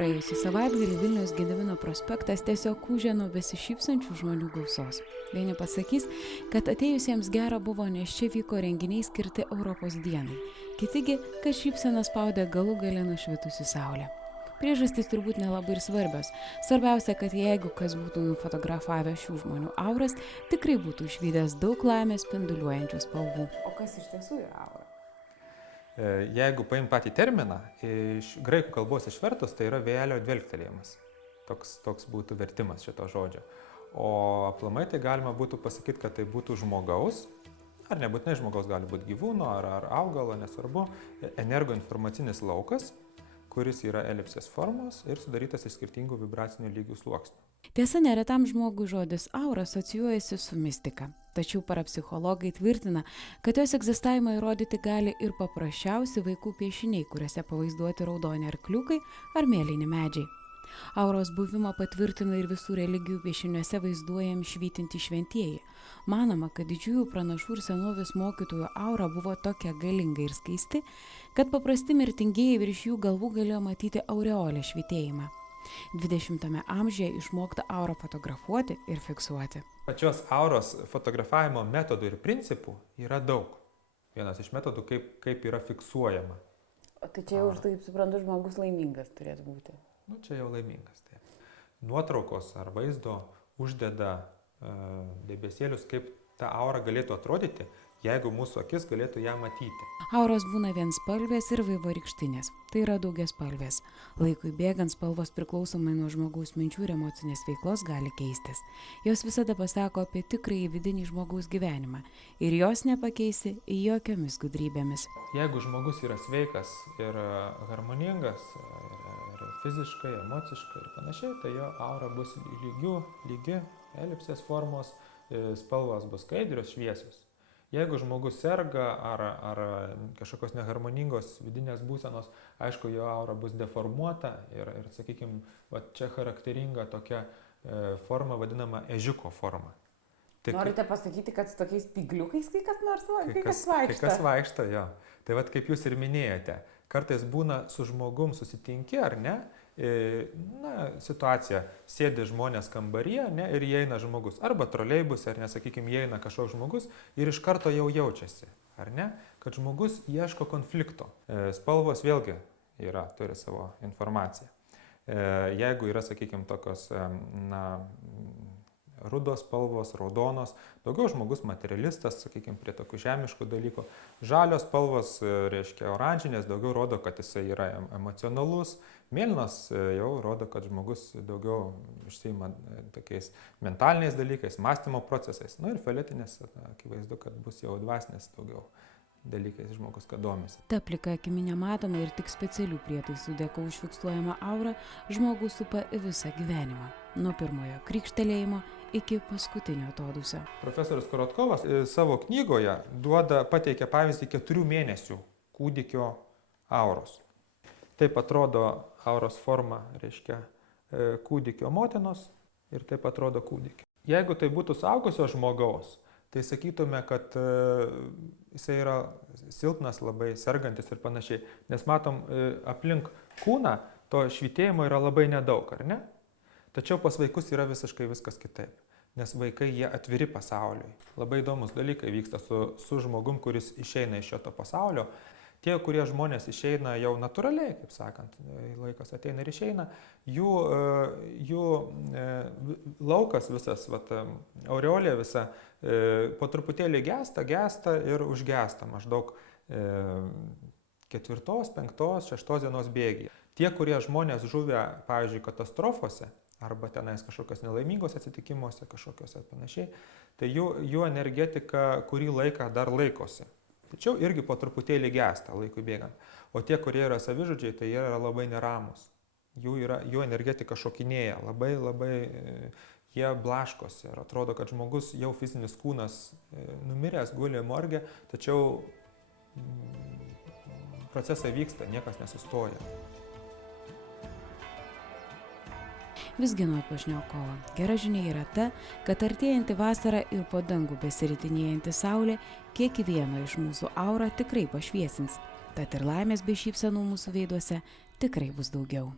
Praėjusį savaitgalį Vilniaus Gedimino prospektas tiesiog ūžė nuo besišypsančių žmonių gausos. Vieni pasakys, kad atėjusiems gera buvo, nes čia vyko renginiai skirti Europos dienai. Kitigi, kad šypseną spaudė galų gale nušvitusi saulė. Priežastys turbūt nelabai ir svarbios. Svarbiausia, kad jeigu kas būtų nufotografavę šių žmonių auras, tikrai būtų išvydęs daug laimės spinduliuojančių spalvų. O kas iš tiesų yra aura? Jeigu paim patį terminą, iš graikų kalbos išvertus, tai yra vėjelio dvelktelėjimas. Toks būtų vertimas šito žodžio. O aplamai tai galima būtų pasakyti, kad tai būtų žmogaus, ar nebūtinai žmogaus, gali būti gyvūno ar augalo, nesvarbu, energoinformacinis laukas, kuris yra elipsės formos ir sudarytas iš skirtingų vibracinių lygių sluoksnių. Tiesa, neretam žmogui žodis aura asocijuojasi su mistika. Tačiau parapsichologai tvirtina, kad jos egzistavimą įrodyti gali ir paprasčiausi vaikų piešiniai, kuriuose pavaizduoti raudoni arkliukai ar mėlyni medžiai. Auros buvimą patvirtina ir visų religijų piešiniuose vaizduojami švytinti šventieji. Manoma, kad didžiųjų pranašų ir senovės mokytojų aura buvo tokia galinga ir skaisti, kad paprasti mirtingieji virš jų galvų galėjo matyti aureolę švytėjimą. 20-ame amžiuje išmokta aurą fotografuoti ir fiksuoti. Pačios auros fotografavimo metodų ir principų yra daug. Vienas iš metodų, kaip yra fiksuojama. O tai čia jau, taip suprantu, žmogus laimingas turėtų būti. Čia jau laimingas. Taip. Nuotraukos ar vaizdo uždeda debesėlius, kaip ta aura galėtų atrodyti, jeigu mūsų akis galėtų ją matyti. Auros būna vienspalvės ir vaivorykštinės, tai yra daugiaspalvės. Laikui bėgant spalvos priklausomai nuo žmogaus minčių ir emocinės veiklos gali keistis. Jos visada pasako apie tikrąjį vidinį žmogaus gyvenimą ir jos nepakeisi jokiomis gudrybėmis. Jeigu žmogus yra sveikas ir harmoningas, ir fiziškai, emociškai ir panašiai, tai jo aura bus lygi, elipsės formos, spalvos bus skaidrios, šviesios. Jeigu žmogus serga ar kažkokios neharmoningos vidinės būsenos, aišku, jo aura bus deformuota ir sakykime, čia charakteringa tokia forma vadinama ežiuko forma. Norite pasakyti, kad su tokiais spygliukais kai kas vaikšto? Kai kas vaikšto, jo. Tai kaip jūs ir minėjote, kartais būna su žmogum susitinki, ar ne? Situacija, sėdi žmonės kambaryje, ir įeina žmogus, arba troleibus, ar nesakykime, įeina kažkoks žmogus ir iš karto jau jaučiasi, ar ne, kad žmogus ieško konflikto. Spalvos vėlgi turi savo informaciją. Jeigu yra, sakykime, tokios rudos spalvos, raudonos, daugiau žmogus materialistas, sakykime, prie tokių žemiškų dalykų. Žalios spalvos, reiškia oranžinės, daugiau rodo, kad jisai yra emocionalus. Mėlynos jau rodo, kad žmogus daugiau užsiima tokiais mentaliniais dalykais, mąstymo procesais. Ir fioletinės, akivaizdu, kad bus jau dvasinės daugiau dalykais žmogus, kad domisi. Ta plika akimi nematoma ir tik specialių prietaisų dėka užfiksuojama aura žmogus supa visą gyvenimą. Nuo pirmojo krykštelėjimo iki paskutinio atodūsio. Profesorius Korotkovas savo knygoje pateikia pavyzdį 4 mėnesių kūdikio auros. Taip atrodo auros forma, reiškia kūdikio motinos ir taip atrodo kūdikio. Jeigu tai būtų suaugusio žmogaus, tai sakytume, kad jisai yra silpnas, labai sergantis ir panašiai. Nes matom, aplink kūną to švytėjimo yra labai nedaug, ar ne? Tačiau pas vaikus yra visiškai viskas kitaip. Nes vaikai jie atviri pasauliui. Labai įdomus dalykai vyksta su žmogum, kuris išeina iš šito pasaulio. Tie, kurie žmonės išeina jau natūraliai, kaip sakant, laikas ateina ir išeina, jų laukas visas, aureolė visa, po truputėlį gesta ir užgesta maždaug 4, 5, 6 dienos bėgyje. Tie, kurie žmonės žuvę, pavyzdžiui, katastrofose, arba tenais kažkokios nelaimingos atsitikimuose, kažkokios panašiai, tai jų energetika kurį laiką dar laikosi. Tačiau irgi po truputėlį gesta laikui bėgant. O tie, kurie yra savižudžiai, tai jie yra labai neramus. Jų energetika šokinėja, labai jie blaškosi. Ir atrodo, kad žmogus jau fizinis kūnas numiręs, guli morge, tačiau procesai vyksta, niekas nesustoja. Visgi nuo pašnekovo. Gera žinia yra ta, kad artėjanti vasara ir po dangų besiritinėjanti saulė kiekvieno iš mūsų aurą tikrai pašviesins. Tad ir laimės bei šypsenų mūsų veiduose tikrai bus daugiau.